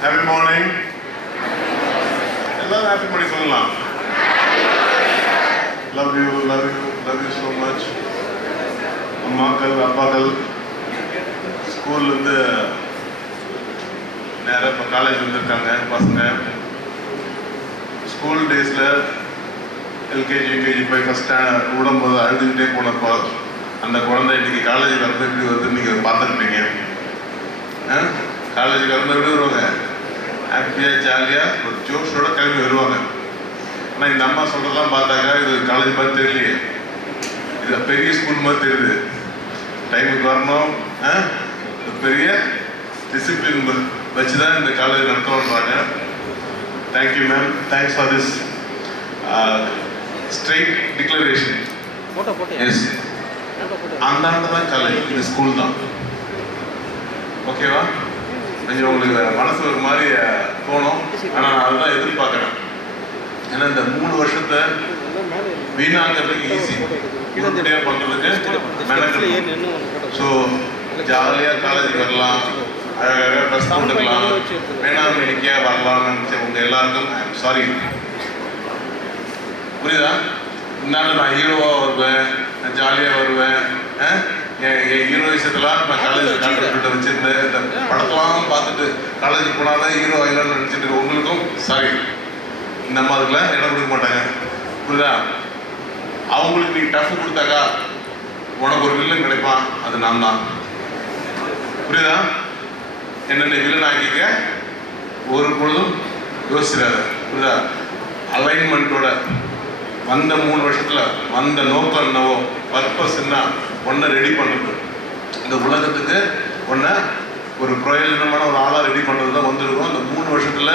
Happy morning. எல்லாரும் happy morning சொல்லலாம். Love you, love you, love you so much. அம்மாக்கள், அப்பாக்கள், ஸ்கூல்லேருந்து நேராக இப்போ காலேஜ் வந்துருக்காங்க பசங்க. ஸ்கூல் டேஸில் எல்கேஜி யூகேஜி போய் ஃபஸ்ட் ஸ்டாண்டர்ட் விடும்போது அழுதுகிட்டே போனப்போ அந்த குழந்தை இன்றைக்கி காலேஜுக்கு வரது எப்படி வருதுன்னு நீங்கள் பார்த்துருப்பீங்க. காலேஜுக்கு வரது எப்படி வருவாங்க? ஹாப்பியாக ஜாலியாக ஒரு ஜோஷோட கிளம்பி வருவாங்க. ஆனால் இந்த அம்மா சொல்கிறதெல்லாம் பார்த்தாக்கா இது காலேஜ் மாதிரி தெரியலையே, இது பெரிய ஸ்கூல் மாதிரி தெரியுது. டைமுக்கு வரணும், பெரிய டிசிப்ளின் வச்சு தான் இந்த காலேஜ் நடத்தணுன்றாங்க. Thank you ma'am, thanks for this straight declaration. Yes, அந்த தான் காலேஜ், இது ஸ்கூல் தான். ஓகேவா? கொஞ்சம் உங்களுக்கு மனசு ஒரு மாதிரி தோணும், ஆனால் நான் அதுதான் எதிர்பார்க்குறேன். ஏன்னா இந்த 3 வருஷத்தை வீணாக்கிறதுக்கு ஈஸி, உடனடியாக பண்ணுறதுக்கு மெனக்கெடுக்கும். ஸோ ஜாலியாக காலேஜுக்கு வரலாம், அழகாக ட்ரெஸ் போட்டுக்கலாம், வேணாம் இன்னைக்கே வரலாம்னு நினச்சேன் உங்கள் எல்லாருக்கும் சாரி. புரியுதா? இருந்தாலும் நான் ஹீரோவாக வருவேன், நான் ஜாலியாக வருவேன். என் ஹீரோயிசத்தெல்லாம் நான் காலேஜில் கான்ட்ரிபியூட்டர் வச்சுருந்தேன். இந்த படத்தெல்லாம் பார்த்துட்டு காலேஜுக்கு போனால் தான் ஹீரோ ஆகலாம்னு நினச்சிட்டு உங்களுக்கும் சாரி. இந்த அம்மா அதுக்கெல்லாம் இடம் கொடுக்க மாட்டாங்க. புரியுதா? அவங்களுக்கு நீ டஃப் கொடுத்தாக்கா உனக்கு ஒரு வில்லன் கிடைப்பான், அது நான் தான். புரியுதா? என்னென்ன வில்லன் ஆக்கிக்க ஒரு பொழுதும் யோசிச்சிடாத. புரியுதா? அலைன்மெண்ட்டோட வந்த 3 வருஷத்தில் வந்த நோக்கம் என்னவோ, பர்பஸ் என்ன, ஒன்றை ரெடி பண்ணுறது. இந்த உலகத்துக்கு ஒன்றை ஒரு பிரயோஜனமான ஒரு ஆளாக ரெடி பண்ணுறது தான் வந்துருக்கோம். இந்த 3 வருஷத்தில்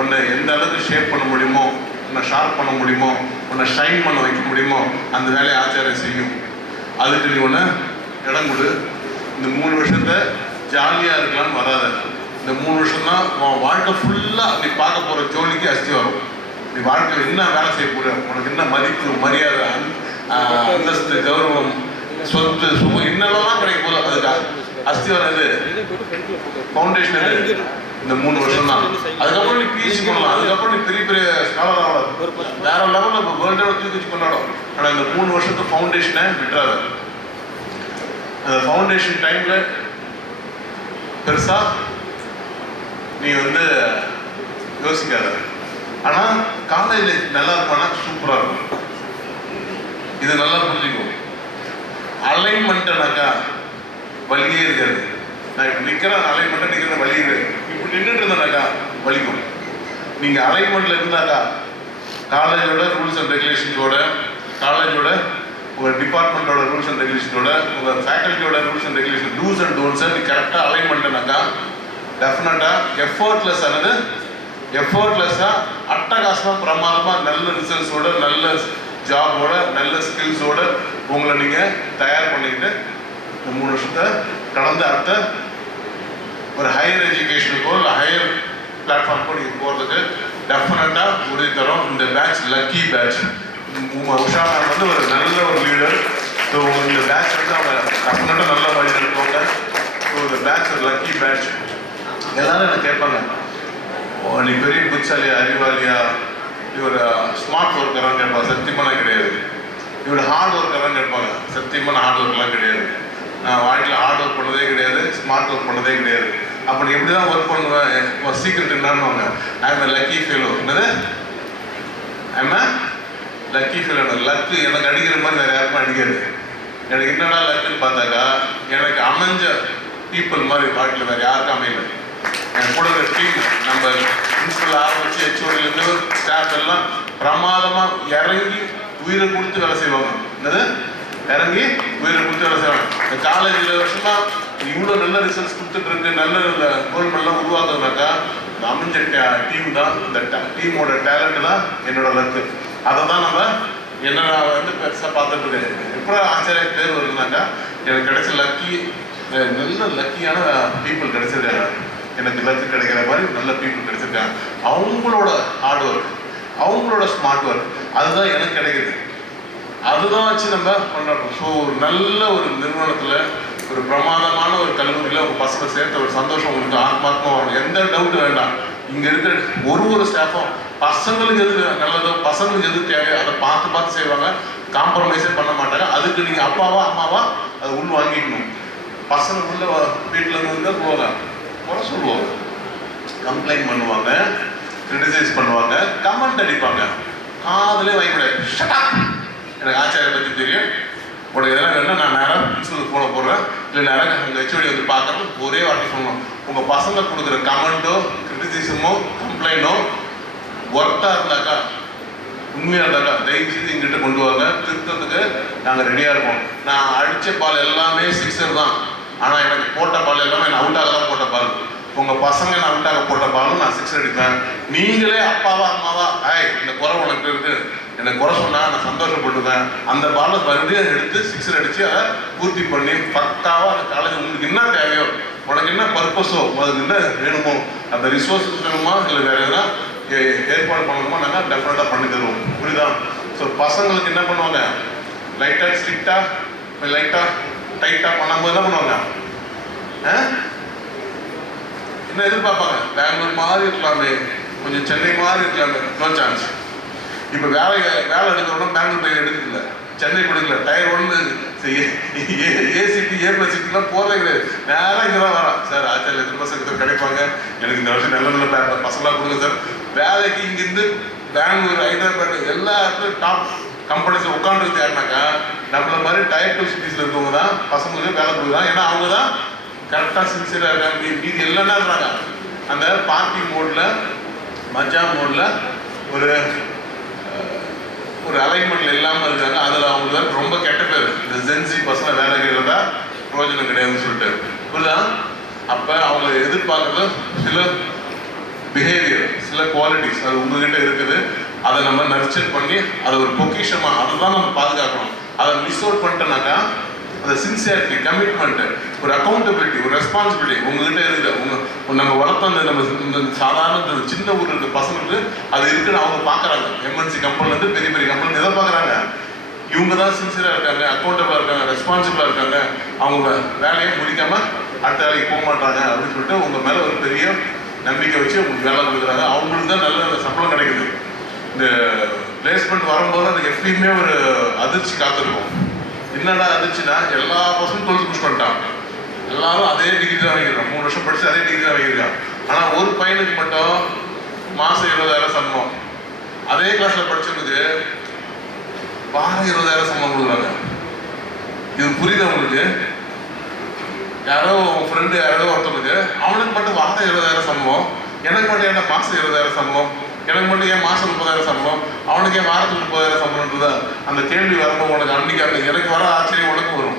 ஒன்றை எந்த அளவுக்கு ஷேப் பண்ண முடியுமோ, உன்னை ஷார்ப் பண்ண முடியுமோ, உன்னை ஷைன் பண்ண வைக்க முடியுமோ அந்த வேலையை ஆச்சாரியம் செய்யும். அதுக்கு நீ ஒன்று இடம் கொடு. இந்த 3 வருஷத்தை ஜாலியாக இருக்கலாம்னு வராத. இந்த 3 வருஷம் தான் உன் வாழ்க்கை ஃபுல்லாக நீ பார்க்க போகிற ஜோலிக்கு அஸ்தி வரும். நீ வாழ்க்கையில் என்ன வேலை செய்ய போகிற, உனக்கு என்ன மதிப்பு, மரியாதை, அந்தஸ்து, கௌரவம், சொத்து, சுகம் என்னெல்லாம் கிடைக்க போதும், அதுக்கு அஸ்தி வராது. ஃபவுண்டேஷன் எது? இந்த 3 வருஷம் தான். அதுக்கப்புறம் நீ பிஹெச்டி பண்ணலாம், அதுக்கப்புறம் நீ பெரிய பெரிய ஸ்காலர் ஆகலாம், வேற லெவலில் இப்போ வேர்ல்டோட தூக்கி கொண்டாடும். ஆனால் இந்த 3 வருஷத்து ஃபவுண்டேஷனை விட்டுறாத. அந்த ஃபவுண்டேஷன் டைமில் பெருசாக நீ யோசிக்காத. ஆனால் காலேஜ் லைஃப் நல்லா இருப்பானா சூப்பராக இருக்கும். இது நல்லா புரிஞ்சுக்கும். அலைன்மெண்ட்டுனாக்கா வலியே இருக்காது. நான் இப்போ நிற்கிறேன், அலைன்மெண்ட்டாக நிற்கிறேன், வலி இருக்காது. இப்படி நின்றுட்டு இருந்தேனாக்கா வலிக்கும். நீங்கள் அலைன்மெண்ட்டில் இருந்தாக்கா காலேஜோட ரூல்ஸ் அண்ட் ரெகுலேஷன்ஸோட, காலேஜோட உங்கள் டிபார்ட்மெண்ட்டோட ரூல்ஸ் அண்ட் ரெகுலேஷனோட, உங்கள் ஃபேக்கல்ட்டியோட rules and regulation, dos and டோன்ஸை நீ கரெக்டாக அலைன்மெண்ட்டுனாக்கா டெஃபினட்டாக எஃபர்ட்லெஸ்ஸாக அட்டகாசமாக பிரமாதமாக நல்ல ரிசல்ட்ஸோட, நல்ல ஜாபோட, நல்ல ஸ்கில்ஸோட உங்களை நீங்கள் தயார் பண்ணிக்கிட்டு இந்த 3 வருஷத்தை கடந்த அடுத்த ஒரு ஹையர் எஜுகேஷனுக்கோ இல்லை ஹையர் பிளாட்ஃபார்முக்கோ நீங்கள் போகிறதுக்கு டெஃபினட்டாக உறுதி தரோம். இந்த batch lucky batch. Usha ma'am ஒரு நல்ல ஒரு லீடர். ஸோ இந்த பேட்ச் அவங்க டெஃபினட்டாக நல்ல வழி நடத்துவாங்க. ஸோ இந்த பேட்ச் ஒரு லக்கி பேட்ச். எல்லாரும் என்ன கேட்பாங்க, நீ பெரிய புட்சாலியா, அறிவாளியா, இவர் ஸ்மார்ட் ஒர்க்கரான்னு கேட்பாங்க. சத்தியமான கிடையாது. இவர் ஹார்ட் ஒர்க்கரான்னு கேட்பாங்க. சத்தியமான ஹார்ட் ஒர்க்லாம் கிடையாது. நான் வாழ்க்கையில் ஹார்ட் ஒர்க் பண்ணதே கிடையாது, ஸ்மார்ட் ஒர்க் பண்ணதே கிடையாது. அப்போ நீ எப்படி தான் ஒர்க் பண்ணுவேன்? ஒரு சீக்ரெட் என்னன்னு ஐ எம் லக்கி ஃபீலோ. என்னது? I am lucky fellow. Luck எனக்கு அடிக்கிற மாதிரி வேறு யாருக்கும் அடிக்காது. எனக்கு என்னடா லக்குன்னு பார்த்தாக்கா எனக்கு அமைஞ்ச பீப்புள் மாதிரி வாழ்க்கையில் வேறு யாருக்கும் அமையல. என் கூட இருக்கிற டீம், நம்ம பிரின்சிபல் ஆரம்பிச்சு ஹெச்ஓடிலேருந்து ஸ்டாஃப் எல்லாம் பிரமாதமாக இறங்கி உயிரை கொடுத்து வேலை செய்வாங்க. என்னது? இறங்கி உயிரை கொடுத்து வேலை செய்வாங்க. இந்த காலேஜில் வருஷமாக இவ்வளோ நல்ல ரிசல்ட்ஸ் கொடுத்துட்டு இருக்கு, நல்ல கவர்மெண்ட்லாம் உருவாக்குனாக்கா அமைஞ்ச டீம் தான். இந்த டீமோட டேலண்ட் தான் என்னோட லக்கு. அதை தான் நம்ம என்ன பெருசாக பார்த்துட்டு இருக்கேன். எப்போ ஆச்சரிய பேர் வருதுனாக்கா எனக்கு கிடைச்ச லக்கி, நல்ல லக்கியான பீப்புள் கிடைச்சிருக்காங்க. எனக்கு லக்கு கிடைக்கிற மாதிரி நல்ல பீப்புள் கிடைச்சிருக்காங்க. அவங்களோட ஹார்ட் ஒர்க், அவங்களோட ஸ்மார்ட் ஒர்க், அதுதான் எனக்கு கிடைக்குது. அதுதான் வச்சு நம்ம கொண்டாடுறோம். ஸோ ஒரு நல்ல ஒரு நிறுவனத்தில் ஒரு பிரமாதமான ஒரு கல்லூரியில் உங்கள் பசங்களை சேர்த்த ஒரு சந்தோஷம் உங்களுக்கு ஆத்மாத்மா வரும். எந்த டவுட் வேண்டாம். இங்கே இருக்கிற ஒரு ஸ்டாஃபும் பசங்களுக்கு எது நல்லதோ பசங்களுக்கு எது தேவையோ அதை பார்த்து செய்வாங்க. காம்ப்ரமைஸே பண்ண மாட்டாங்க. அதுக்கு நீங்கள் அப்பாவா அம்மாவா அதை உள் வாங்கிக்கணும். பசங்க உள்ள வீட்டில் இருந்து போவாங்க, குறை சொல்லுவாங்க, கம்ப்ளைண்ட் பண்ணுவாங்க, கிரிட்டிசைஸ் பண்ணுவாங்க, கமெண்ட் அடிப்பாங்க. அதுலேயே வாங்கிக்கூடாது. எனக்கு ஆச்சாரிய பற்றி தெரியும், உடைய இதெல்லாம் வேணும், நான் நேராக பிரின்சிபலுக்கு போன போடுறேன், இல்லை நேராக உங்கள் ஹெச்ஓடி வந்து பார்க்கறது ஒரே வாட்டி சொல்லணும். உங்கள் பசங்க கொடுக்குற கமெண்ட்டோ கிரிட்டிசிசமோ கம்ப்ளைண்டோ ஒர்த்தாக இருந்தாக்கா, உண்மையாக இருந்தாக்கா தயவு செய்து எங்கிட்ட கொண்டு வாங்க. திருத்தத்துக்கு நாங்கள் ரெடியாக இருப்போம். நான் அடித்த பால் எல்லாமே சிக்ஸர் தான், ஆனால் எனக்கு போட்ட பால் எல்லாமே நான் அவுட்டாக தான் போட்ட பால். உங்கள் பசங்க நான் அவுட்டாக போட்ட பாலும் நான் சிக்ஸர் அடிப்பேன். நீங்களே அப்பாவா அம்மாவா இந்த குறை உனக்கு இருக்கு, எனக்கு குறை சொன்னால் நான் சந்தோஷப்பட்டுவேன். அந்த பாலை மறுபடியும் எடுத்து சிக்ஸர் அடித்து அதை பூர்த்தி பண்ணி பக்காவாக அந்த காலேஜ் உங்களுக்கு என்ன தேவையோ, உனக்கு என்ன பர்பஸோ, அதுக்கு என்ன வேணுமோ, அந்த ரிசோர்ஸஸ் வேணுமா இல்லை வேறு எதுனா ஏற்பாடு பண்ணணுமா, நாங்கள் டெஃபினட்டாக பண்ணி தருவோம். புரியுதா? ஸோ பசங்களுக்கு என்ன பண்ணுவாங்க, லைட்டாக ஸ்ட்ரிக்டாக லைட்டாக டைட்டாக பண்ணும்போது என்ன பண்ணுவாங்க, என்ன எதிர்பார்ப்பாங்க, பெங்களூர் மாதிரி இருக்கலாமே, கொஞ்சம் சென்னை மாதிரி இருக்கலாமே, நோ சான்ஸ். இப்போ வேலை எடுக்கிறோம்னா பெங்களூர் போய் எடுக்கல, சென்னை கொடுக்கல, டயர் 1 ஏசிடி A+சிட்டிலாம் போகிறதே கிடையாது. நேராக இங்கே தான் வரான். சார் ஆச்சாரிய எத்தனை பசங்க கிடைப்பாங்க, எனக்கு இந்த வருஷம் நல்ல பசங்களாக கொடுங்க சார். வேலைக்கு இங்கேருந்து பெங்களூர், ஹைதராபாத் எல்லா இடத்துலையும் டாப் கம்பெனிஸ் உட்காந்துருக்கு. யாருனாக்கா நம்மள மாதிரி டயர் 2 சிட்டிஸில் இருக்கவங்க தான் பசங்களுக்கு வேலை கொடுக்குறாங்க. ஏன்னா அவங்க தான் கரெக்டாக சின்சியராக இருக்காங்க. மீதி எல்லாம் இருக்கிறாங்க அந்த பார்ட்டி மோடில், மஜா மோடில், ஒரு அலைன்மெண்ட்ல இல்லாமல் இருக்காங்க. அதில் அவங்களுக்கு ரொம்ப கெட்ட பேர். இந்த ஜென்சி பசங்க வேலை கேட்கறதா பிரயோஜனம் கிடையாதுன்னு சொல்லிட்டு புரியுதா? அப்போ அவங்க எதிர்பார்க்கறது சில பிஹேவியர், சில குவாலிட்டிஸ் அது உங்ககிட்ட இருக்குது. அதை நம்ம நர்ச்சர் பண்ணி அதை ஒரு பொக்கிஷமாக அதை தான் நம்ம பாதுகாக்கணும். அதை மிஸ் அவுட் பண்ணிட்டோம்னாக்கா அந்த சின்சியாரிட்டி, கமிட்மெண்ட், ஒரு அக்கௌண்டபிலிட்டி, ஒரு ரெஸ்பான்சிபிலிட்டி உங்ககிட்ட இருக்குது. நம்ம வளர்த்த அந்த நம்ம இந்த சாதாரண சின்ன ஊரில் இருக்க பசங்களுக்கு அது இருக்குன்னு அவங்க பார்க்குறாங்க. எம்என்சி கம்பெனிலேருந்து பெரிய பெரிய கம்பெனி எதை பார்க்குறாங்க, இவங்க தான் சின்சியராக இருக்காங்க, அக்கௌண்டபிளாக இருக்காங்க, ரெஸ்பான்சிபிளாக இருக்காங்க, அவங்க வேலையை முடிக்காமல் அடுத்த வேலைக்கு போக மாட்டாங்க அப்படின்னு சொல்லிட்டு உங்கள் மேலே ஒரு பெரிய நம்பிக்கை வச்சு உங்களுக்கு வேலை கொடுக்குறாங்க. அவங்களுக்கு தான் நல்ல சம்பளம் கிடைக்குது. இந்த பிளேஸ்மெண்ட் வரும்போது அதுக்கு எப்பயுமே ஒரு அதிர்ச்சி காத்திருக்கும். என்னடா அதிர்ச்சினா, எல்லா பசங்களும் 12th புஷ் பண்ணிட்டான், எல்லாரும் அதே டிகிரி தான் வாங்கிக்கிறான், 3 வருஷம் படிச்சு அதே டிகிரி தான் வாங்கிக்கிறான். ஆனால் ஒரு பையனுக்கு மட்டும் மாதம் 20,000 சம்பளம், அதே கிளாஸில் படிச்சவனுக்கு வாரம் 20,000 சம்பளம் கொடுக்குறாங்க. இது புரியுது உங்களுக்கு? யாரோ ஃப்ரெண்டு யாரோ ஒருத்தவனுக்கு அவனுக்கு மட்டும் வாரம் 20,000 சம்பளம், எனக்கு மட்டும் ஏன்னா மாதம் 20,000 சம்பளம், எனக்கு மட்டும் ஏன் மாதம் 30,000 சம்பளம், அவனுக்கு ஏன் வாரத்துக்கு 30,000 சம்பளம்ன்றதா அந்த கேள்வி வரும்போது உனக்கு அன்னைக்கு அந்த எனக்கு வர ஆச்சரியம் உனக்கும் வரும்.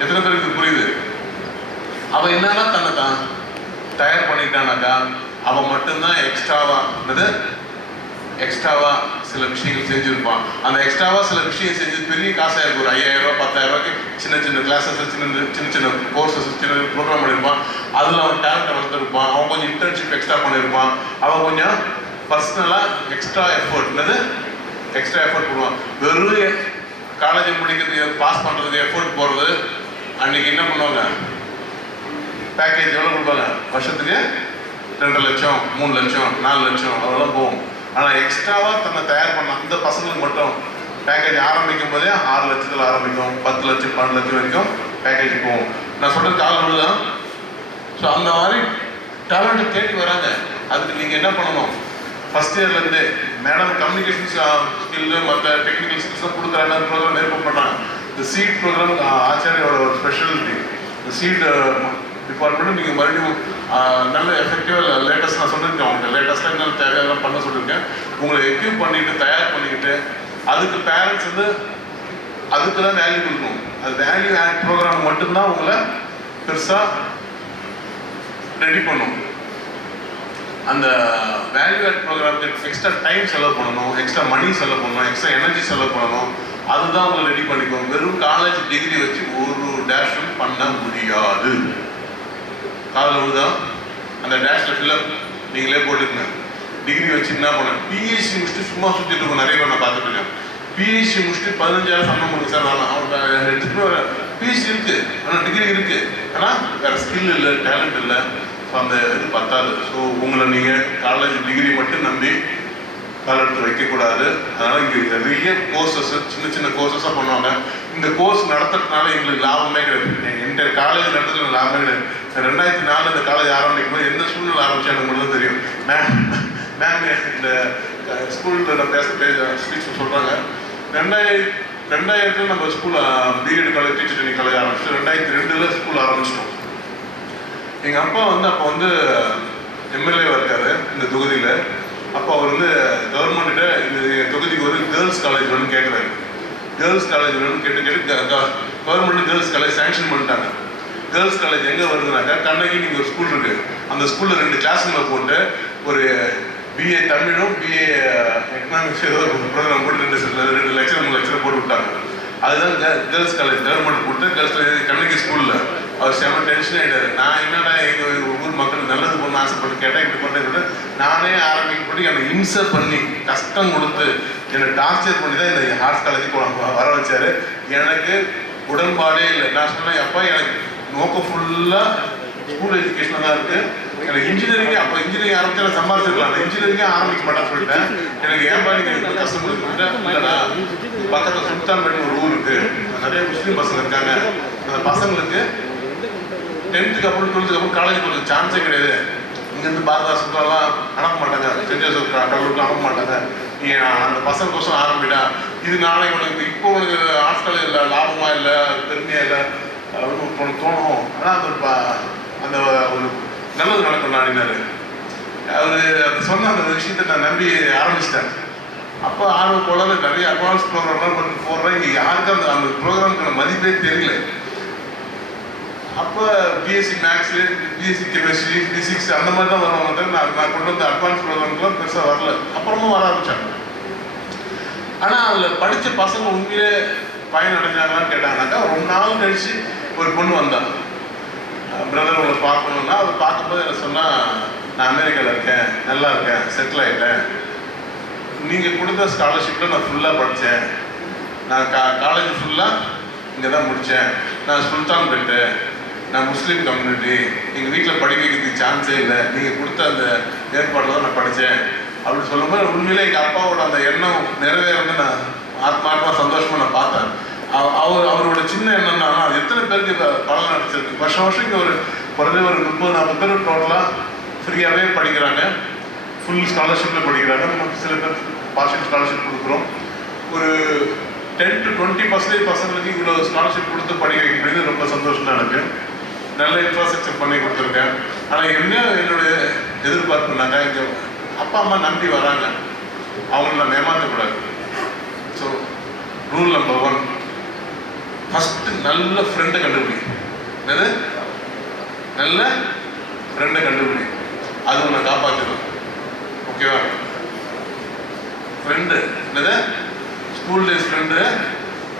எத்தனை பேருக்கு இது புரியுது? அவன் என்னன்னா தன்னை தான் தயார் பண்ணிட்டானாக்கா அவன் மட்டும்தான் எக்ஸ்ட்ராவா சில விஷயங்கள் செஞ்சுருப்பான். அந்த எக்ஸ்ட்ராவா சில விஷயம் செஞ்சு பெரிய காசாக இருக்கும். ஒரு 5,000 ரூபா 10,000 ரூபாய்க்கு சின்ன கிளாஸஸ், சின்ன கோர்சஸ், சின்ன ப்ரோக்ராம் பண்ணியிருப்பான். அதில் அவன் டேலண்ட்டை வளர்த்துருப்பான். அவன் கொஞ்சம் இன்டர்ன்ஷிப் எக்ஸ்ட்ரா பண்ணியிருப்பான். அவன் கொஞ்சம் பர்சனலாக எக்ஸ்ட்ரா எஃபர்ட் போடுவான். வெறும் காலேஜ் முடிக்கிறதுக்கு பாஸ் பண்ணுறதுக்கு எஃபோர்ட் போகிறது. அன்றைக்கி என்ன பண்ணுவாங்க, பேக்கேஜ் எவ்வளோ கொடுப்பாங்க, வருஷத்துக்கு 2 லட்சம் 3 லட்சம் 4 லட்சம் அதெல்லாம் போகும். ஆனால் எக்ஸ்ட்ராவாக தன்னை தயார் பண்ண அந்த பசங்களுக்கு மட்டும் பேக்கேஜ் ஆரம்பிக்கும் போதே 6 லட்சத்தில் ஆரம்பிக்கும், 10 லட்சம் 12 லட்சம் வரைக்கும் பேக்கேஜ் போகும். நான் சொல்கிறது காலம் தான். ஸோ அந்த மாதிரி டேலண்ட்டை தேடி வராங்க. அதுக்கு நீங்கள் என்ன பண்ணணும், ஃபஸ்ட் இயர்லேருந்து மேடம் கம்யூனிகேஷன் ஸ்கில்லு மற்ற டெக்னிக்கல் ஸ்கில்ஸ்லாம் கொடுக்குறாங்க, ப்ரோக்ராம் ஏற்பாடு பண்ணுறாங்க. இந்த சீட் ப்ரோக்ராம் ஆச்சாரியோட ஒரு ஸ்பெஷாலிட்டி. இந்த சீட் டிபார்ட்மெண்ட்டு நீங்கள் மறுபடியும் நல்ல எஃபெக்டிவாக லேட்டஸ்ட் நான் சொல்லியிருக்கேன். அவங்களுக்கு லேட்டஸ்ட்டாக என்ன தேவையெல்லாம் பண்ண சொல்லியிருக்கேன். உங்களை எக்யூப் பண்ணிட்டு தயார் பண்ணிக்கிட்டு அதுக்கு பேரண்ட்ஸ் வந்து அதுக்கு தான் வேல்யூ கொடுக்கணும். அது வேல்யூ ஆட் ப்ரோக்ராம் மட்டும்தான் உங்களை பெருசாக ரெடி பண்ணும். அந்த வேல்யூ ஆட் ப்ரோக்ராமுக்கு எக்ஸ்ட்ரா டைம் செலவு பண்ணணும், எக்ஸ்ட்ரா மணி செலவு பண்ணணும், எக்ஸ்ட்ரா எனர்ஜி செலவு பண்ணணும். அதுதான் உங்களை ரெடி பண்ணிக்கும். வெறும் காலேஜ் டிகிரி வச்சு ஒரு டேஷும் பண்ண முடியாது. காலையில் விழுதான் அந்த டேஷில் ஃபில்லப் நீங்களே போட்டுக்கங்க. டிகிரி வச்சு என்ன பண்ண, பிஹெச்டி முடிச்சுட்டு சும்மா சுற்றிட்டு இருக்கோம். நிறைய பேர் நான் பார்த்துட்டு இருக்கேன். பிஹெச்டி முடிச்சுட்டு 15,000 சம்பளம் கொடுங்க சார். நான் அவங்க எடுத்துகிட்டு பிஹெச்டி இருக்கு, ஆனால் டிகிரி இருக்கு, ஆனால் வேற ஸ்கில் இல்லை, டேலண்ட் இல்லை. ஸோ அந்த இது பத்தாது. ஸோ உங்களை நீங்கள் காலேஜ் டிகிரி மட்டும் நம்பி கால் எடுத்து வைக்கக்கூடாது. அதனால் இங்கே நிறைய கோர்சஸ், சின்ன சின்ன கோர்சஸாக பண்ணுவாங்க. இந்த கோர்ஸ் நடத்துறதுனால எங்களுக்கு லாபமே கிடையாது. இந்த காலேஜ் நடத்துறது லாபமே கிடையாது. 2004 இந்த காலேஜ் ஆரம்பிக்கும் போது எந்த சூழ்நிலை ஆரம்பிச்சு எனக்கு மட்டும் தெரியும். மேம் இந்த ஸ்கூலில் நான் ஸ்பீச் சொல்கிறாங்க, 2000 நம்ம school B Ed college teacher training college ஆரம்பிச்சு 2002 ஸ்கூல் ஆரம்பிச்சிட்டோம். எங்கள் அப்பா அப்போ எம்எல்ஏவாக இருக்காரு இந்த தொகுதியில். அப்போ அவர் கவர்மெண்ட்டிட்ட இந்த தொகுதிக்கு ஒரு கேர்ள்ஸ் காலேஜ் வேணும்னு கேட்குறாரு. கேர்ள்ஸ் காலேஜ் வேணும்னு கேட்டு கவர்மெண்ட் கேர்ள்ஸ் காலேஜ் சாங்ஷன் பண்ணிட்டாங்க. கேர்ள்ஸ் காலேஜ் எங்கே வருதுனாக்கா, கண்ணகி நீங்கள் ஒரு ஸ்கூல் இருக்குது, அந்த ஸ்கூலில் 2 கிளாஸுங்களை போட்டு ஒரு பிஏ தமிழும் பிஏ எக்கனாமிக்ஸ் ஏதோ ஒரு ப்ரோக்ராம் போட்டு 2 லெக்சர் 3 லெக்சர் போட்டு விட்டாங்க. அதுதான் கேர்ள்ஸ் காலேஜ் கவர்மெண்ட் கொடுத்து கேர்ள்ஸ் காலேஜ் கண்ணகி ஸ்கூலில். அவர் செம டென்ஷன் ஆகிட்டாரு. நான் என்னடா எங்கள் ஊர் மக்கள் நல்லது பண்ண ஆசைப்பட்டு கேட்டால் இப்படி பண்ணுறது, நானே ஆரம்பிக்கப்பட்டு என்னை இம்சை பண்ணி கஷ்டம் கொடுத்து என்னை டார்ச்சர் பண்ணி தான் இந்த ஆர்ட்ஸ் காலேஜுக்கு வர வச்சாரு. எனக்கு உடன்பாடே இல்லை. நான் சொன்னேன், அப்பா எனக்கு நோக்கம் ஃபுல்லாக ஸ்கூல் எஜுகேஷனாக தான் இருக்குது, எனக்கு இன்ஜினியரிங்கே அப்போ இன்ஜினியரிங் ஆரம்பிச்சு சம்பாதிச்சிருக்கலாம், இன்ஜினியரிங்கே ஆரம்பிக்க மாட்டேன்னு சொல்லிட்டேன். எனக்கு ஏன்பா நீங்கள் கஷ்டம் கொடுத்துட்டேன். இல்லைடா, பக்கத்தில் சுல்தான்பேட்டை ஒரு ஊர் இருக்குது, நிறைய முஸ்லீம் பசங்க இருக்காங்க, அந்த பசங்களுக்கு 10th அப்புறம் 12th அப்புறம் காலேஜ் போகிறது சான்ஸே கிடையாது. இங்கேருந்து பாரதா சுற்றுலாம் அனுப்ப மாட்டாங்க, சென்ட் ஜோசப் கடவுளுக்கு அனுப்ப மாட்டாங்க. நீ அந்த பசங்க கோசம் ஆரம்பிடா, இது நாளைக்கு உனக்கு இப்போ உனக்கு ஆர்ட்ஸ் காலேஜ் இல்லை, லாபமாக இல்லை, பெருமையாக இல்லை அப்படின்னு உனக்கு தோணும். ஆனால் அந்த ஒரு நல்லது நடக்கும் நாடினாரு. அவர் அது சொன்ன அந்த விஷயத்தை நான் நம்பி ஆரம்பிச்சிட்டேன். அப்போ ஆர்வம் போல நிறைய அட்வான்ஸ் ப்ரோக்ராம்லாம் பண்ணி போடுறேன். இங்கே யாருக்கும் அந்த ப்ரோக்ராமுக்கான மதிப்பே தெரியல. அப்போ BSc maths, BSc chemistry, physics அந்த மாதிரி தான் வருவாங்க. நான் கொண்டு வந்து அட்வான்ஸ் ப்ரோக்ராம்க்குலாம் பெருசாக வரல. அப்புறமும் வர ஆரம்பித்தாங்க. ஆனால் அதில் படித்த பசங்க உண்மையிலே பயன் அடைஞ்சாங்களான்னு கேட்டாங்கனாக்கா, ரொம்ப நாள் கழிச்சு ஒரு பொண்ணு வந்தாங்க. பிரதர் உங்களை பார்க்கணுன்னா அவர் பார்க்கும்போது என்ன சொன்னால், நான் அமெரிக்காவில் இருக்கேன், நல்லா இருக்கேன், செட்டில் ஆகிட்டேன், நீங்கள் கொடுத்த ஸ்காலர்ஷிப்பில் நான் ஃபுல்லாக படித்தேன், நான் காலேஜ் ஃபுல்லாக இங்கே தான் முடித்தேன், நான் சுல்தான்பேட்டை, நான் முஸ்லீம் கம்யூனிட்டி, எங்கள் வீட்டில் படிக்க வைக்கிறதுக்கு சான்ஸே இல்லை, நீங்கள் கொடுத்த அந்த ஏற்பாடு தான் நான் படித்தேன் அப்படின்னு சொல்லும்போது உண்மையிலே எங்கள் அப்பாவோட அந்த எண்ணம் நிறைவேறது நான் ஆத்மாத்மா சந்தோஷமாக நான் பார்த்தேன். அவரோட சின்ன எண்ணம்னா அது எத்தனை பேருக்கு இப்போ பலன் அடிச்சிருக்கு. வருஷம் இங்கே ஒரு குறைஞ்ச ஒரு 30-40 பேர் டோட்டலாக ஃப்ரீயாகவே படிக்கிறாங்க, ஃபுல் ஸ்காலர்ஷிப்பில் படிக்கிறாங்க. நம்ம சில பேர் பார்ஷியல் ஸ்காலர்ஷிப் கொடுக்குறோம். ஒரு 10 to 20% பசங்களுக்கு இவ்வளோ ஸ்காலர்ஷிப் கொடுத்து படிக்க வைக்க முடியுது. ரொம்ப சந்தோஷமாக எனக்கு. நல்ல இன்ஃப்ராஸ்ட்ரக்சர் பண்ணி கொடுத்துருக்கேன். ஆனால் என்னுடைய எதிர்பார்ப்புனாக்கா, இங்கே அப்பா அம்மா நம்பி வராங்க, அவங்கள நம்ம ஏமாற்றக்கூடாது. ஸோ ரூல் நம்பர் 1, ஃபஸ்ட்டு நல்ல ஃப்ரெண்டை கண்டுபிடி. என்னது? நல்ல ஃப்ரெண்டை கண்டுபிடி. அது உன்னை காப்பாற்றணும். ஓகேவா? ஃப்ரெண்டு என்னது? ஸ்கூல் டேஸ் ஃப்ரெண்டு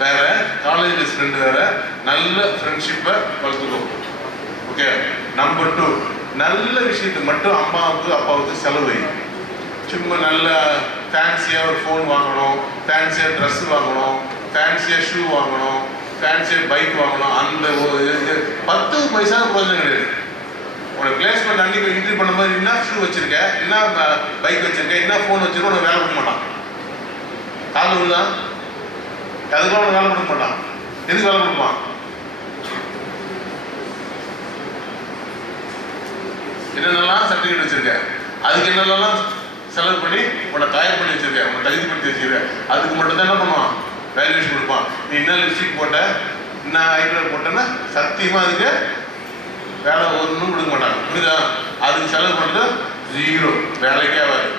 வேற, காலேஜ் டேஸ் ஃப்ரெண்டு வேற. நல்ல ஃப்ரெண்ட்ஷிப்பை வளர்த்துக்கோ. ஓகே. நம்பர் 2, நல்ல விஷயத்துக்கு மட்டும் அம்மாவுக்கு அப்பாவுக்கு செலவு. சும்மா நல்ல ஃபேன்சியாக ஒரு ஃபோன் வாங்கணும், ஃபேன்சியாக ட்ரெஸ் வாங்கணும், ஃபேன்சியாக ஷூ வாங்கணும், ஃபேன்சியாக பைக் வாங்கணும், அந்த 10 பைசா பிரயோஜனம் கிடையாது. உனக்கு பிளேஸ்மெண்ட் அன்றைக்கி இன்ட்ரி பண்ணும்போது என்ன ஷூ வச்சுருக்க, என்ன பைக் வச்சுருக்க, என்ன ஃபோன் வச்சுருக்க, உனக்கு வேலை கொடுக்க மாட்டான். கால் விழுதான், அதுக்கெல்லாம் உனக்கு வேலை கொடுக்க மாட்டான். எதுக்கு வேலை கொடுப்பான்? என்னென்னலாம் சர்டிஃபிகேட் வச்சுருக்க, அதுக்கு என்னென்னலாம் செலவு பண்ணி உன்னை தயார் பண்ணி வச்சுருக்க, உன்னை தகுதிப்படுத்தி வச்சுருக்க, அதுக்கு மட்டும்தான் என்ன பண்ணுவான்? வேல்யூஷன் கொடுப்பான். நீ என்ன லிப்ஸ்டிக் போட்ட, என்ன ஐப்ரோ போட்டேன்னா சத்தியமாக அதுக்கு வேலை ஒன்றும் கொடுக்க மாட்டாங்க. புரியுதா? அதுக்கு செலவு பண்ணுறது 0, வேலைக்கே ஆகாது.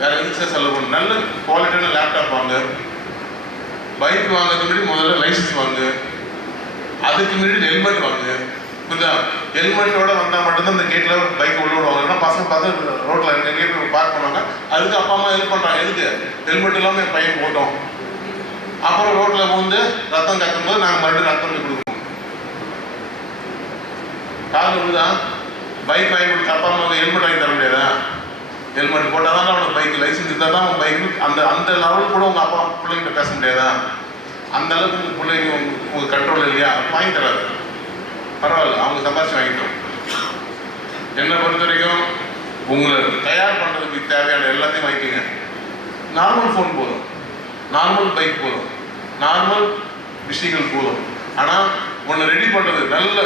வேறு எதுக்கு செலவு பண்ணு? நல்ல குவாலிட்டியான லேப்டாப் வாங்க, பைக் வாங்கிறதுக்கு முன்னாடி முதல்ல லைசன்ஸ் வாங்கு, அதுக்கு முன்னாடி ஹெல்மெட் வாங்கு. புரியுதா? ஹெல்மெட்டோட வந்தால் மட்டும்தான் இந்த கேட்டில் பைக் உள்ள விடுவாங்க. ஏன்னா பசங்க பார்த்து ரோட்டில் எங்கள் கேட்டில் பார்க் பண்ணுவாங்க. அதுக்கு அப்பா அம்மா ஹெல்ப் பண்ணுறாங்க. எதுக்கு? ஹெல்மெட் இல்லாமல் என் பையன் போட்டோம். அப்புறம் ரோட்டில் வந்து ரத்தம் கற்றும்போது நாங்கள் மறுபடியும் ரத்தம் கொடுக்கணும். கால் விழுதா? பைக் வாங்கி கொடுத்து அப்பா அம்மாவுக்கு ஹெல்மெட் வாங்கி தர முடியாதா? ஹெல்மெட் போட்டால் தான் அவனுக்கு பைக் லைசன்ஸ் இருந்தால் தான் அவன் பைக்கு அந்த லெவல் கூட உங்கள் அப்பா பிள்ளைங்கிட்ட பேச முடியாதா? அந்த அளவுக்கு உங்கள் பிள்ளைங்க உங்கள் கண்ட்ரோல் இல்லையா, வாங்கி தராது, பரவாயில்ல, அவங்க சம்பாதிச்சு வாங்கிட்டோம். என்னை பொறுத்த வரைக்கும் உங்களை தயார் பண்ணுறதுக்கு தேவையான எல்லாத்தையும் வாங்கிக்கோங்க. நார்மல் ஃபோன் போதும், நார்மல் பைக் போதும், நார்மல் விஷயங்கள் போதும். ஆனால் ஒன்று ரெடி பண்ணுறது, நல்ல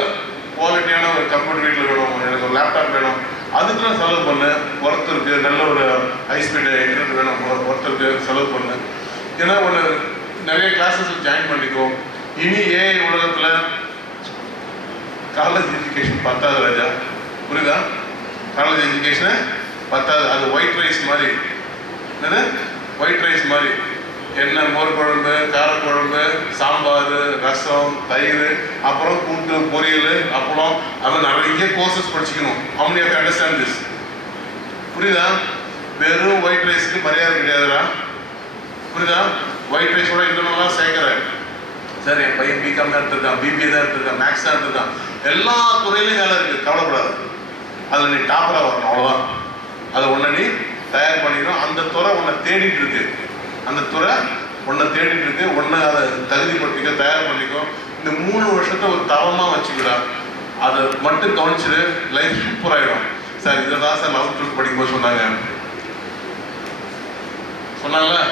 குவாலிட்டியான ஒரு கம்ப்யூட்டர் வீட்டில் வேணும், எனக்கு ஒரு லேப்டாப் வேணும், அதுக்கெல்லாம் செலவு பண்ணு. ஒருத்தருக்கு நல்ல ஒரு ஹை ஸ்பீடு இன்டர்நெட் வேணும், ஒருத்தருக்கு செலவு பண்ணு. ஏன்னா ஒன்று நிறைய கிளாஸஸ் ஜாயின் பண்ணிக்கோ. இனி ஏஐ உலகத்தில் காலேஜ் எஜுகேஷன் பத்தாது ராஜா, புரியுதா? காலேஜ் எஜுகேஷனை பத்தாது. அது ஒயிட் ரைஸ் மாதிரி, என்னது ஒயிட் ரைஸ் மாதிரி, என்ன மோர் குழம்பு, காரக்குழம்பு, சாம்பார், ரசம், தயிர், அப்புறம் கூட்டு, பொரியல், அப்புறம் அது நிறைய courses படிச்சுக்கணும். How many of you understand this? புரியுதா? வெறும் ஒயிட் ரைஸ்க்கு மரியாதை கிடையாதுடா, புரியுதா? ஒயிட் ரைஸோட இன்னொன்னெல்லாம் சேர்க்குறேன். சார் என் பையன் பிகாம் தான் எடுத்திருக்கான், பிபிஏ தான் எடுத்திருக்கான், மேக்ஸ் தான் எடுத்திருக்கான், எல்லா துறையிலையும் வேலை இருக்குது, கவலைப்படாது. அதில் நீ டாப்பராக வரணும், அவ்வளோதான். அதை ஒன்று நீ தயார் பண்ணிக்கணும். அந்த துறை உன்னை தேடிட்டு இருக்கு, அந்த துறை ஒன்றை தேடிட்டு இருக்கு. ஒன்று அதை தகுதிப்படுத்திக்க, தயார் பண்ணிக்கோ. இந்த 3 வருஷத்தை ஒரு தவமாக வச்சுக்கிடா. அதை மட்டும் கவனிச்சுட்டு லைஃப் சூப்பர் ஆகிடும். சார் இதை தான் சார் 11th 12th படிக்கும்போது சொன்னாங்களே,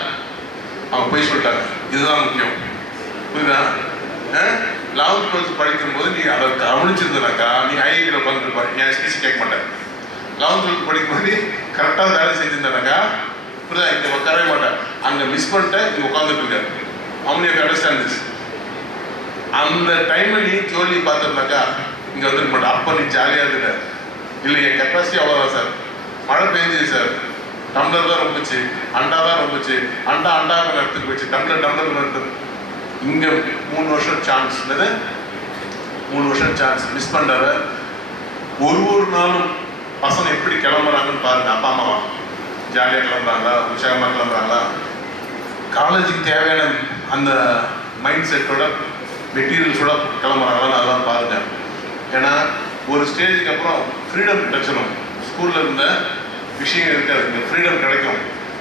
அவங்க போய் சொல்லிட்டாங்க. இதுதான் முக்கியம், புரியுதா? 11th 12th படிக்கும்போது நீ அதை கவனிச்சிருந்தனாக்கா நீ ஐஐடியில் உட்காந்துருப்பா. என் எஸ்பிசி கேட்க மாட்டேன். 11th 12th படிக்கும்போது கரெக்டாக வேலை செஞ்சிருந்தானாக்கா, புரியுதா, இங்கே உட்காரவே மாட்டேன். அங்கே மிஸ் பண்ணிட்டேன், இங்கே உட்காந்துட்டு இருக்கேன். அவனுக்கு அண்டர்ஸ்டாண்ட் திஸ். அந்த டைம்ல நீ ஜோலி பார்த்துருந்தாக்கா இங்கே வந்துருக்க மாட்டேன். அப்போ நீ ஜாலியாக இருந்துட்ட. இல்லை என் கெப்பாசிட்டி அவ்வளோதான் சார், மழை பெஞ்சுது சார், டம்ளர் தான் ரொம்பிச்சு, அண்டா தான் ரொம்பிச்சு, அண்டா எடுத்துட்டு போச்சு, டம்ளர் எடுத்து. இங்கே 3 வருஷம் சான்ஸ், என்னது 3 வருஷம் சான்ஸ் மிஸ் பண்ணுறத. ஒரு நாளும் பசங்க எப்படி கிளம்புறாங்கன்னு பாருங்க. அப்பா அம்மாவா ஜாலியாக கிளம்புறாங்களா, உற்சாகமாக கிளம்புறாங்களா, காலேஜுக்கு தேவையான அந்த மைண்ட் செட்டோட மெட்டீரியல்ஸோட கிளம்புறாங்களான்னு அதெல்லாம் பாருங்க. ஏன்னா ஒரு ஸ்டேஜுக்கு அப்புறம் ஃப்ரீடம் கிடச்சிடும். ஸ்கூலில் இருந்த விஷயங்கள் இருக்காது, இந்த ஃப்ரீடம் கிடைக்கும்.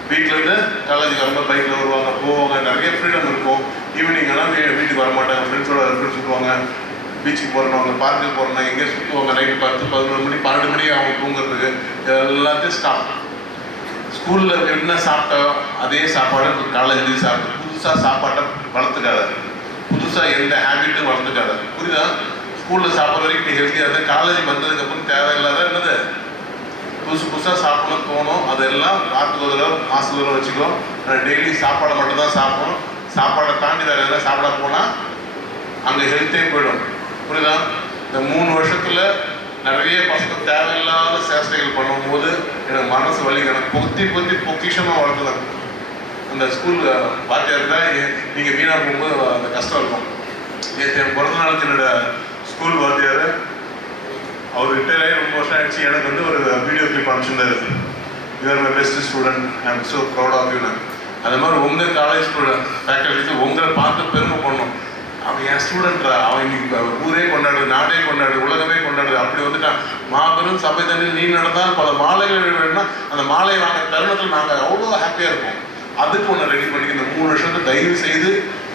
வீட்டிலேருந்து காலேஜுக்கு வரும்போது பைக்கில் வருவாங்க, போவாங்க, நிறைய ஃப்ரீடம் இருக்கும். ஈவினிங் ஆனால் வீட்டுக்கு வர மாட்டாங்க, ஃப்ரெண்ட்ஸோட சுற்றுவாங்க, பீச்சுக்கு போகிறவங்க, பார்க்குக்கு போகிறோம்னா எங்கேயும் சுற்றுவாங்க. நைட்டு 10, 11 மணி, 12 மணி அவங்க தூங்குறதுக்கு. எல்லாத்தையும் ஸ்டாப். ஸ்கூலில் என்ன சாப்பிட்டோ அதே சாப்பாடு காலேஜ்லேயும் சாப்பிட்டு, புதுசாக சாப்பாட்டை வளர்த்துக்காத, புதுசாக எந்த ஹேபிட்டும் வளர்த்துக்காத, புரியுதா? ஸ்கூலில் சாப்பிட்ற வரைக்கும் நீ ஹெல்த்தியாக இருந்த, காலேஜ் வந்ததுக்கப்புறம் தேவையில்லாத என்னது புதுசாக சாப்பிடணும்னு தோணும். அதெல்லாம் வாரத்துக்கு ஒரு தடவை, மாதத்துக்கு ஒரு தடவை வச்சுக்கோ. டெய்லி சாப்பாடை மட்டும் தான் சாப்பிடணும். சாப்பாடை தாண்டி வேறு எதாவது சாப்பிட போனால் அங்கே ஹெல்த்தே போயிடும், புரியுதா? இந்த 3 வருஷத்தில் நிறைய பசங்க தேவையில்லாத சேஷ்டைகள் பண்ணும்போது எனக்கு மனசு வலிங்க. எனக்கு பொத்தி பொக்கிஷமாக வளர்த்துதான். அந்த ஸ்கூல் வாத்தியார் தான் நீங்கள் வீணாக போகும்போது அந்த கஷ்டம் இருக்கும். நேற்று என் பிறந்த நாளுக்கு என்னோட ஸ்கூல் வாத்தியார், அவர் ரிட்டையர் ஆகி ரொம்ப வருஷம் ஆயிடுச்சு. எனக்கு வந்து ஒரு வீடியோ கிளிப் அனுப்பிச்சிருந்தாரு. You are my best student, I am so proud of you. அந்த மாதிரி உங்கள் காலேஜ் ஸ்டூடெண்ட் ஃபேக்கல்ட்டி உங்களை பார்த்து பெருமை பண்ணணும். அவன் என் ஸ்டூடெண்ட்ரா, அவன் இன்னைக்கு ஊரே கொண்டாடுது, நாடே கொண்டாடுது, உலகமே கொண்டாடுது. அப்படி வந்துட்டான். மாபெரும் சபை தண்ணில் நீ நடந்தால் பல மாலைகள் வேணும்னா அந்த மாலை வாங்க தருணத்தில் நாங்கள் அவ்வளோ ஹாப்பியாக இருப்போம். அதுக்கு ஒன்று ரெடி பண்ணி இந்த 3 வருஷத்தை தயவு செய்து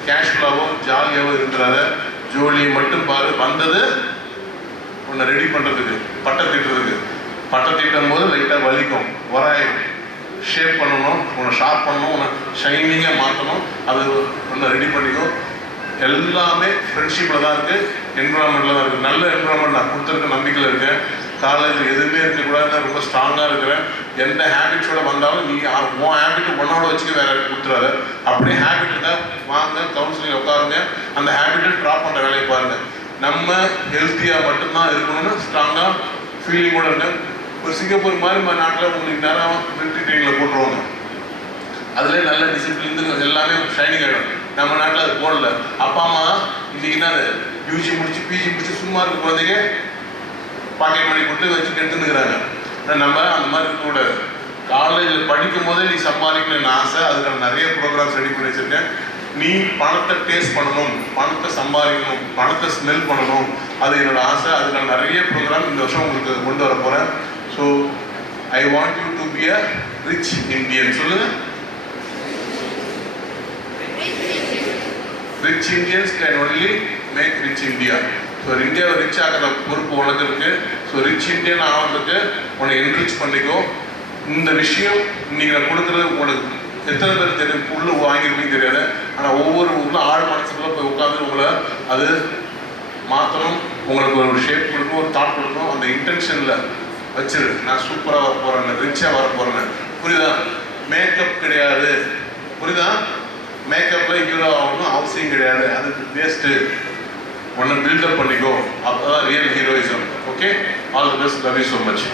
கேஷுவலாகவோ ஜாலியாகவோ இருக்கிறாத, ஜோலியை மட்டும் பாரு. வந்தது ஒன்று ரெடி பண்ணுறதுக்கு, பட்டம் தீட்டுறதுக்கு. பட்டம் தீட்டும் போது லைட்டாக வலிக்கும், வராயும் ஷேப் பண்ணணும், உன்னை ஷார்ப் பண்ணணும், உன்னை ஷைனிங்காக மாற்றணும். அது ஒன்று ரெடி பண்ணிக்கும். எல்லாமே ஃப்ரெண்ட்ஷிப்பில் தான் இருக்குது, என்விரான்மெண்ட்டில் தான் இருக்குது. நல்ல என்விரான்மெண்ட் நான் கொடுத்துருக்க நம்பிக்கையில் இருக்கேன். காலேஜில் எதுவுமே இருக்கக்கூடாதுன்னு ரொம்ப ஸ்ட்ராங்காக இருக்கிறேன். எந்த ஹேபிட்ஸோட வந்தாலும் நீ உன் ஹேபிட் ஒன்னோட வச்சுக்க வேற கொடுத்துறாத. அப்படியே ஹேபிட் இருந்தால் வாங்க, கவுன்சிலிங் உட்காருங்க, அந்த ஹேபிட்டை ட்ராப் பண்ணுற வேலையை பாருங்கள். நம்ம ஹெல்த்தியாக மட்டும்தான் இருக்கணும்னு ஸ்ட்ராங்காக ஃபீலிங்கோட இருங்க. ஒரு சிங்கப்பூர் மாதிரி நாட்டில் உங்களுக்கு நேரம் மிலிட்ரி ட்ரெயினில் போட்டுருவாங்க. அதுலேயே நல்ல டிசிப்ளின் எல்லாமே ஷைனிங் ஆகிடும். நம்ம நாட்டில் அது போடல. அப்பா அம்மா இன்னைக்கு தான் யூஜி முடிச்சு பிஜி முடிச்சு சும்மா இருக்க குழந்தைங்க பாக்கெட் மணி கொடுத்து வச்சுட்டு எடுத்துக்கிறாங்க. நம்ம அந்த மாதிரி இருக்கக்கூடாது. காலேஜில் படிக்கும் போதே நீ சம்பாதிக்கணும்னு ஆசை. அதுக்கான நிறைய ப்ரோக்ராம்ஸ் ரெடி பண்ணி வச்சுருக்கேன். நீ பணத்தை டேஸ்ட் பண்ணணும், பணத்தை சம்பாதிக்கணும், பணத்தை ஸ்மெல் பண்ணணும், அது என்னோட ஆசை. அதுக்கான நிறைய ப்ரோக்ராம் இந்த வருஷம் உங்களுக்கு கொண்டு வர போகிறேன். So I want you to be a rich Indian. சொல்லுங்க, rich Indians can only make rich India. So இந்தியாவை ரிச் ஆகிற பொறுப்பு உனக்கு இருக்கு. ஸோ ரிச் இந்தியன் ஆகிறதுக்கு உன்னை என்ரிச் பண்ணிக்கோ. இந்த விஷயம் இன்னைக்கு நான் கொடுக்குறது உனக்கு எத்தனை பேர் தெரியும், உள்ள வாங்கிருப்பீங்க தெரியாது. ஆனால் ஒவ்வொரு உள்ள ஆழ் மனசுக்குள்ள போய் உட்காந்து உங்களை அது மாற்றணும், உங்களுக்கு ஒரு ஷேப் கொடுக்கணும், ஒரு தாட் கொடுக்கணும். அந்த இன்டென்ஷனில் வச்சிரு. நான் சூப்பராக வர போகிறேன், ரிச்சாக வர போகிறேன். புரியுதா? மேக்கப் கிடையாது. புரியுதா? மேக்கப்பில் ஹீரோ ஆகணும் அவசியம் கிடையாது. அதுக்கு வேஸ்ட்டு. ஒன்று பில்டப் பண்ணிக்கோ. அப்போ தான் real heroism. Okay, all the best. Love you so much.